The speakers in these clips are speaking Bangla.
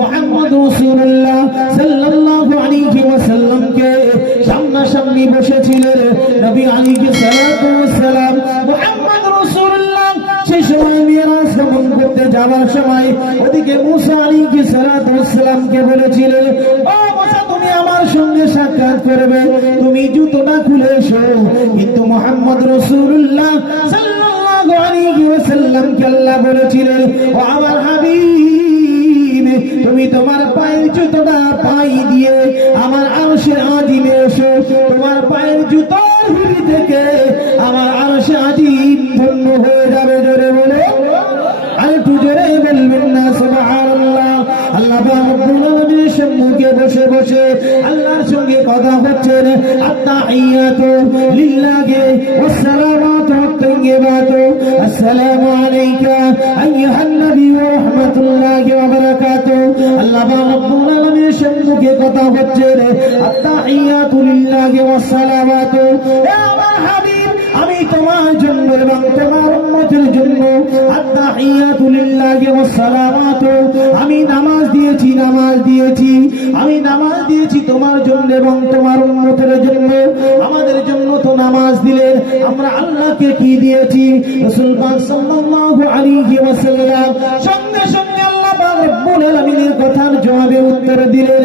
মোহাম্মদ রাসূলুল্লাহ সাল্লাল্লাহু আলাইহি ওয়াসাল্লামকে সামনাসামনি বসেছিলেন নবী আলাইহি সালাতু ওয়াসসালাম। মোহাম্মদ রাসূলুল্লাহ সেই সময় মিরাজ ভ্রমণ করতে যাওয়ার সময় ওদিকে মুসা আলাইহি সালাতু ওয়াসসালামকে বলেছিলেন, ও তুমি আমার সঙ্গে সাক্ষাৎ করবে, তুমি জুতোটা খুলে এসো। কিন্তু মোহাম্মদ রাসূলুল্লাহ সাল্লাল্লাহু আলাইহি ওয়াসাল্লামকে আল্লাহ বলেছিলেন, ও আমার হাবিব পাই দিয়ে আমার আরশে আজিমে এসো। তোমার পায়ের জুতোর হুড়ি থেকে আমার আরশে আজিম ধন্য হয়ে যাবে জোরে বলে। আর একটু জোরে বলবেন না আল্লাহ আল্লাহর সঙ্গে কথা আসসালামু আলাইকা আত্তাহিয়াতু লিল্লাহি ওয়াসসালামাতু এ আমার হাবিব, আমি তোমার জন্য এবং তোমার উম্মতের জন্য সালামাতু আমি নামাজ দিয়েছি নামাজ দিয়েছি। আমি নামাজ দিয়েছি তোমার জন্য এবং তোমার উম্মতের জন্য। আমাদের জন্য তো নামাজ দিলে আমরা আল্লাহকে কি দিয়েছি? ওয়াসাল্লাম সঙ্গে সঙ্গে আল্লাহ রব্বুল আলামিনের কথার জবাবে উত্তর দিলেন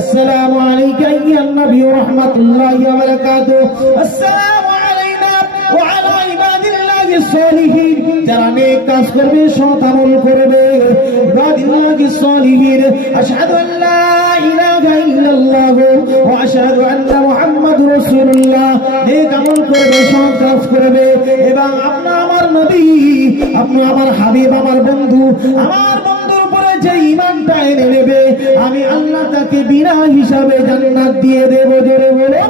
আসসালামু আলাইকা আইয়ুহান নবী ওয়া রাহমাতুল্লাহি ওয়া বারাকাতুহু। আসসালামু আলাইনা ওয়া আলা ইবাদিল্লাহিস সালিহিন। কাজ করবে, সৎ আমল করবে। ইবাদিল্লাহিস সালিহিন। আশহাদু আন লা ইলাহা ইল্লাল্লাহ ওয়া আশহাদু আন্না মুহাম্মাদুর রাসূলুল্লাহ। নেক আমল করবে, সৎ কাজ করবে। এবং আপনি আমার নবী, আপনি আমার হাবিব, আমার বন্ধু, আমার যে ইমানটা নেবে আমি আল্লাহ তাকে বিনা হিসাবে জান্নাত দিয়ে দেবো জোরে বলে।